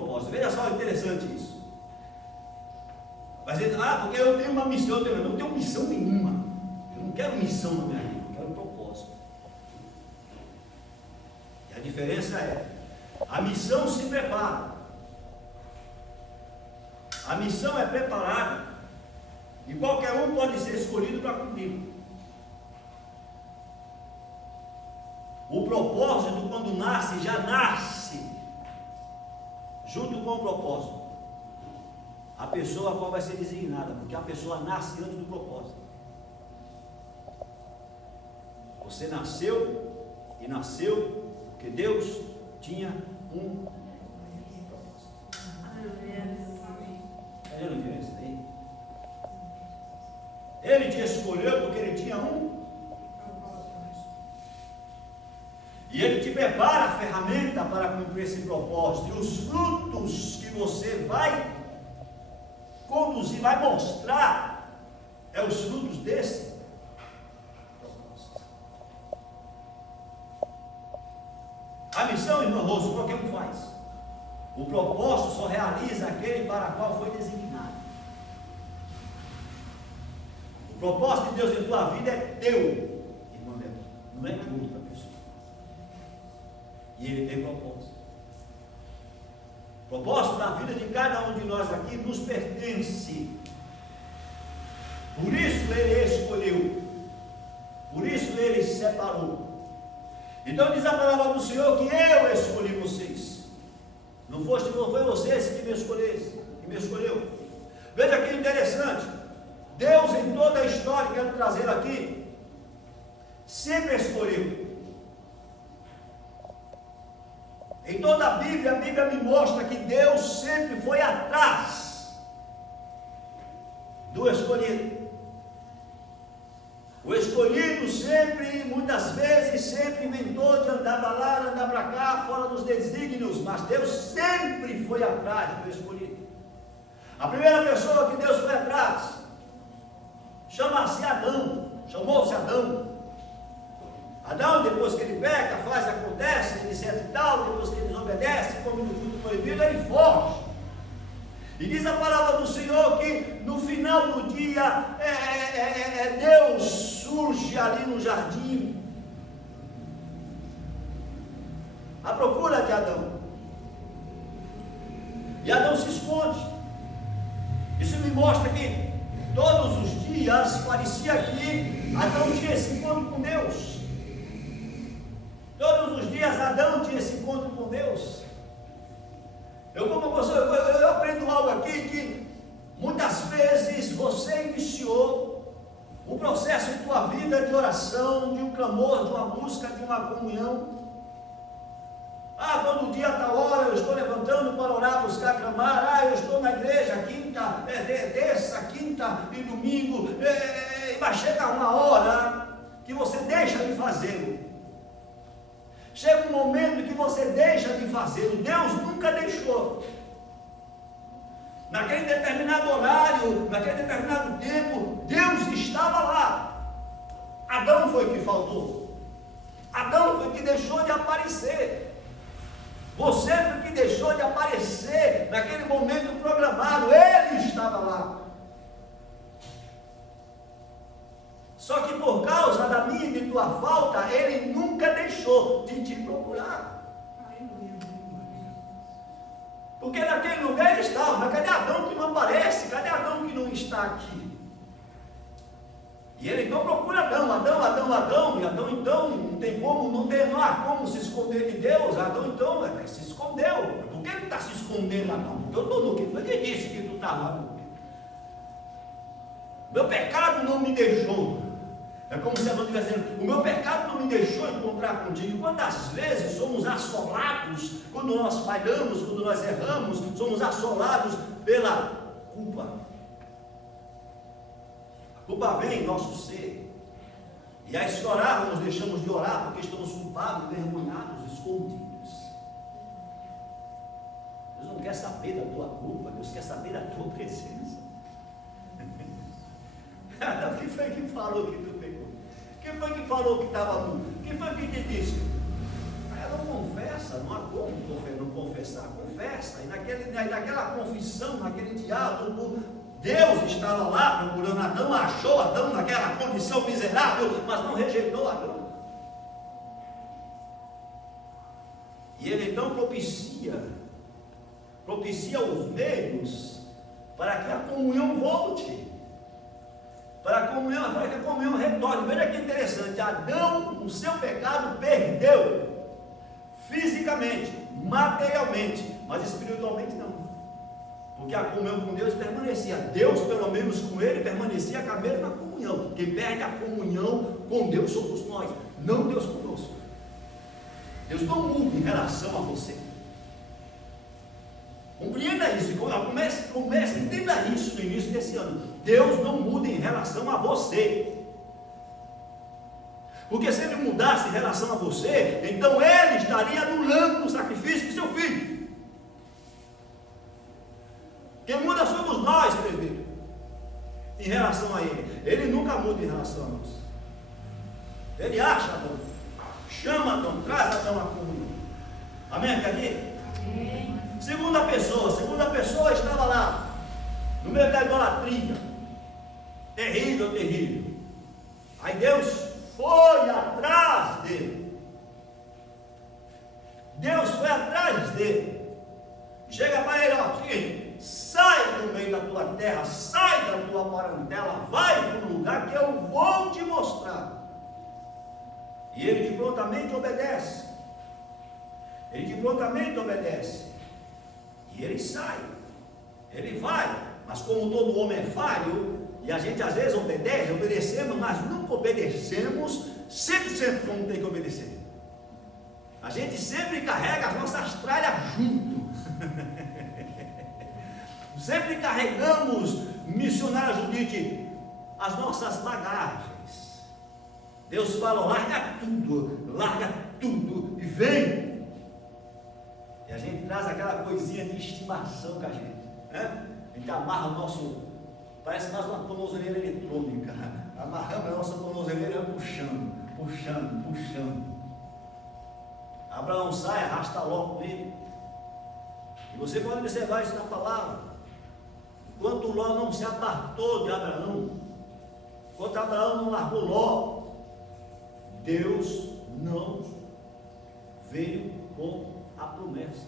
propósito. Veja só, interessante isso. Mas ele, porque eu tenho uma missão, eu não tenho missão nenhuma. Eu não quero missão na minha vida, eu quero propósito. E a diferença é, a missão se prepara. A missão é preparada e qualquer um pode ser escolhido para cumprir. O propósito, quando nasce, já nasce junto com o propósito. A pessoa a qual vai ser designada, porque a pessoa nasce antes do propósito. Você nasceu e nasceu porque Deus tinha um propósito. Está vendo a diferença aí? Ele te escolheu porque ele tinha um propósito. E ele te prepara a ferramenta para cumprir esse propósito. E os frutos que você vai conduzir, vai mostrar, os frutos desse propósito. A missão, irmão Rosso, qualquer um faz. O propósito só realiza aquele para qual foi designado. O propósito de Deus em tua vida é teu, irmão Neto, não é de outra pessoa. E ele tem propósito. O propósito da vida de cada um de nós aqui nos pertence. Por isso ele escolheu. Por isso ele separou. Então diz a palavra do Senhor que eu escolhi vocês. Não foi vocês que me escolheu. Veja que interessante. Deus em toda a história, quero trazer aqui, sempre escolheu. Em toda a Bíblia me mostra que Deus sempre foi atrás do escolhido. O escolhido sempre, muitas vezes, sempre inventou de andar para lá, andar para cá, fora dos desígnios, mas Deus sempre foi atrás do escolhido. A primeira pessoa que Deus foi atrás, chama-se Adão, chamou-se Adão. Adão, depois que ele peca, faz, acontece, etc e tal, depois que ele desobedece, come no fruto proibido, ele foge. E diz a palavra do Senhor que no final do dia, Deus surge ali no jardim, à procura de Adão. E Adão se esconde. Isso me mostra que todos os dias parecia que Adão tinha esse encontro com Deus. Todos os dias Adão tinha esse encontro com Deus. Eu aprendo algo aqui que muitas vezes você iniciou um processo em tua vida de oração, de um clamor, de uma busca, de uma comunhão. Quando o dia está hora, eu estou levantando para orar, buscar, clamar. Eu estou na igreja quinta, terça, quinta e domingo. Mas chega uma hora que você deixa de fazê-lo. Chega um momento que você deixa de fazê-lo. Deus nunca deixou. Naquele determinado horário, naquele determinado tempo, Deus estava lá. Adão foi que faltou. Adão foi que deixou de aparecer. Você foi que deixou de aparecer naquele momento programado. Ele estava lá. Só que por causa da minha e de tua falta, ele nunca deixou de te procurar. Porque naquele lugar ele estava. Mas cadê Adão que não aparece? Cadê Adão que não está aqui? E ele então procura Adão. E Adão então não há como se esconder de Deus. Adão então se escondeu. Por que ele está se escondendo, Adão? Porque eu estou no que? Quem disse que tu está lá? Meu pecado não me deixou. É como se Adão estivesse dizendo, o meu pecado não me deixou encontrar contigo. Quantas vezes somos assolados, quando nós falhamos, quando nós erramos, somos assolados pela culpa. A culpa vem em nosso ser. E aí se orarmos, deixamos de orar, porque estamos culpados, envergonhados, escondidos. Deus não quer saber da tua culpa, Deus quer saber da tua presença. Quem foi que falou que tu pecou? Quem foi que falou que estava nu? Quem foi que te disse? cara não confessa, não há como não confessar, confessa. E naquela confissão, naquele diálogo, Deus estava lá procurando Adão, achou Adão naquela condição miserável, mas não rejeitou Adão. E ele então propicia os meios para que a comunhão volte. Para que a comunhão retorne. Veja que interessante, Adão, com o seu pecado, perdeu fisicamente, materialmente, mas espiritualmente não. Porque a comunhão com Deus permanecia. Deus, pelo menos com ele, permanecia com a mesma comunhão. Quem perde a comunhão com Deus somos nós, não Deus conosco. Deus não muda em relação a você. Compreenda isso, comece, entenda isso no início desse ano. Deus não muda em relação a você. Porque se ele mudasse em relação a você, então ele estaria anulando o sacrifício do seu filho. Quem muda somos nós, presbítero, em relação a ele. Ele nunca muda em relação a nós. Ele acha Adão, chama Adão, traz Adão à comunhão. Amém? Quer dizer? Amém. Segunda pessoa estava lá, no meio da idolatria. Terrível, terrível. Aí Deus foi atrás dele. Deus foi atrás dele. Chega para ele, ó, seguinte, sai do meio da tua terra, sai da tua parentela, vai para o lugar que eu vou te mostrar. E ele de prontamente obedece. E ele sai, ele vai, mas como todo homem é falho, e a gente às vezes obedecemos, mas nunca obedecemos 100% como tem que obedecer. A gente sempre carrega as nossas tralhas junto. Sempre carregamos, missionária Judite, as nossas bagagens. Deus fala, larga tudo e vem. E a gente traz aquela coisinha de estimação com a gente, né? A gente amarra o nosso, parece mais uma tornozeleira eletrônica. Amarramos a nossa tornozeleira puxando. Abraão sai, arrasta logo ele. E você pode observar isso na palavra. Enquanto Ló não se apartou de Abraão, enquanto Abraão não largou Ló, Deus não veio com a promessa.